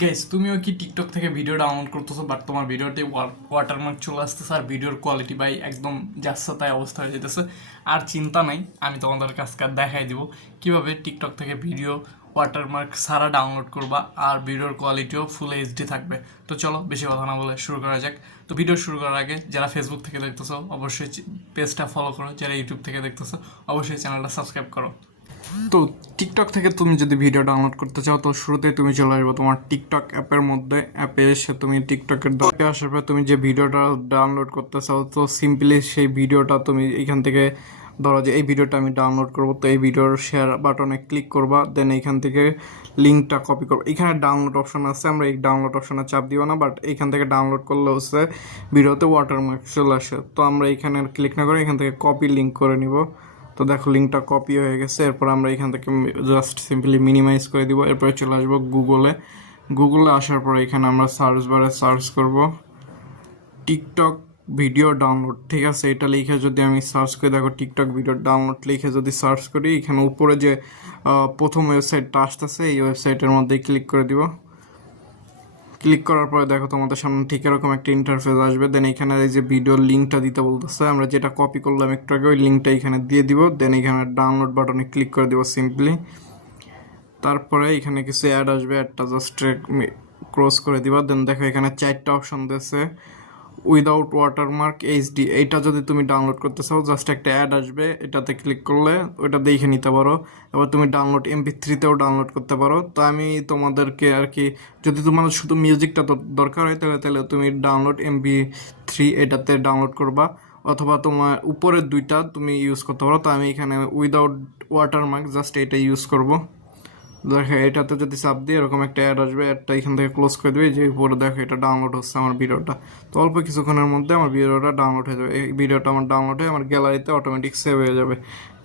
Guys, তুমিও কি TikTok থেকে ভিডিও ডাউনলোড করতেছো বাট তোমার ভিডিওতে ওয়াটারমার্ক চলে আসতেছে আর ভিডিওর কোয়ালিটি ভাই একদম যাচ্ছে তাই অবস্থা হয়ে যেতেছে। আর চিন্তা নাই, আমি তোমাদের কাছে দেখাই দিব কিভাবে টিকটক থেকে ভিডিও ওয়াটারমার্ক সারা ডাউনলোড করবা আর ভিডিওর কোয়ালিটিও ফুল এইচডি থাকবে। তো চলো বেশি কথা না বলে শুরু করা যাক। তো ভিডিও শুরু করার আগে যারা ফেসবুক থেকে দেখতেছো অবশ্যই পেজটা ফলো করো, যারা ইউটিউব থেকে দেখতেছো অবশ্যই চ্যানেলটা সাবস্ক্রাইব করো। তো টিকটক থেকে তুমি যদি ভিডিও ডাউনলোড করতে চাও তো শুরুতেই তুমি চলে আসবে তোমার টিকটক অ্যাপের মধ্যে। অ্যাপে এসে তুমি টিকটকের অ্যাপে আসার পর তুমি যে ভিডিওটা ডাউনলোড করতে চাও তো সিম্পলি সেই ভিডিওটা তুমি এখান থেকে, ধরো যে এই ভিডিওটা আমি ডাউনলোড করবো, তো এই ভিডিওর শেয়ার বাটনে ক্লিক করবা, দেন এইখান থেকে লিঙ্কটা কপি করবো। এখানে ডাউনলোড অপশন আছে, আমরা এই ডাউনলোড অপশনে চাপ দিব না, বাট এইখান থেকে ডাউনলোড করলে হচ্ছে ভিডিওতে ওয়াটারমার্ক চলে আসে। তো আমরা এখানে ক্লিক না করে এখান থেকে কপি লিঙ্ক করে নিব। তো দেখো লিঙ্কটা কপি হয়ে গেছে। এরপর আমরা এখান থেকে জাস্ট সিম্পলি মিনিমাইজ করে দিব। এরপরে চলে আসবো গুগলে আসার পর এখানে আমরা সার্চ বারে সার্চ করব টিকটক ভিডিও ডাউনলোড, ঠিক আছে? এটা লিখে যদি আমি সার্চ করি, দেখো টিকটক ভিডিও ডাউনলোড লিখে যদি সার্চ করি, এখানে উপরে যে প্রথম ওয়েবসাইটটা আসতেছে এই ওয়েবসাইটের মধ্যে ক্লিক করে দিব। ক্লিক করার পরে দেখো তোমাদের সামনে ঠিক এরকম একটা ইন্টারফেস আসবে। দেন এখানে এই যে ভিডিওর লিঙ্কটা দিতে বলতেছে, আমরা যেটা কপি করলাম একটু আগে ওই লিঙ্কটা এখানে দিয়ে দিব। দেন এখানে ডাউনলোড বাটনে ক্লিক করে দিব সিম্পলি। তারপরে এখানে কিছু অ্যাড আসবে, অ্যাডটা জাস্ট ক্রস করে দিবা। দেন দেখো এখানে 4টা অপশন দিয়েছে উইদাউট ওয়াটারমার্ক এইচডি। এইটা যদি তুমি ডাউনলোড করতে চাও জাস্ট একটা অ্যাড আসবে, এটাতে ক্লিক করলে ওইটা দেখে নিতে পারো। এবার তুমি ডাউনলোড MP3তেও ডাউনলোড করতে পারো। তো আমি তোমাদেরকে আর কি, যদি তোমার শুধু মিউজিকটা দরকার হয় তাহলে তাহলে তুমি ডাউনলোড MP3 এটাতে ডাউনলোড করবা, অথবা তোমার উপরের দুইটা তুমি ইউজ করতে পারো। তো আমি এখানে উইদাউট ওয়াটারমার্ক জাস্ট এটা ইউজ করব। দেখো এটাতে যদি চাপ দিয়ে এরকম একটা অ্যাড আসবে, অ্যাডটা এখান থেকে ক্লোজ করে দেবে। যে উপরে দেখো এটা ডাউনলোড হচ্ছে আমার ভিডিওটা। তো অল্প কিছুক্ষণের মধ্যে আমার ভিডিওটা ডাউনলোড হয়ে যাবে। এই ভিডিওটা আমার ডাউনলোড হয়ে আমার গ্যালারিতে অটোমেটিক সেভ হয়ে যাবে।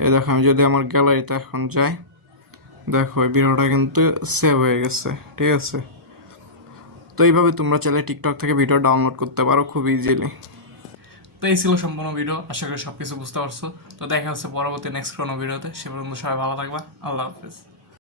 এই দেখো আমি যদি আমার গ্যালারিতে এখন যাই, দেখো এই ভিডিওটা কিন্তু সেভ হয়ে গেছে, ঠিক আছে? তো এইভাবে তোমরা চাইলে টিকটক থেকে ভিডিও ডাউনলোড করতে পারো খুব ইজিলি। তো এই ছিল সম্পূর্ণ ভিডিও, আশা করি সব কিছু বুঝতে পারছো। তো দেখা হচ্ছে পরবর্তী নেক্সট কোনো ভিডিওতে। সে পর্যন্ত সবাই ভালো থাকবা। আল্লাহ হাফিজ।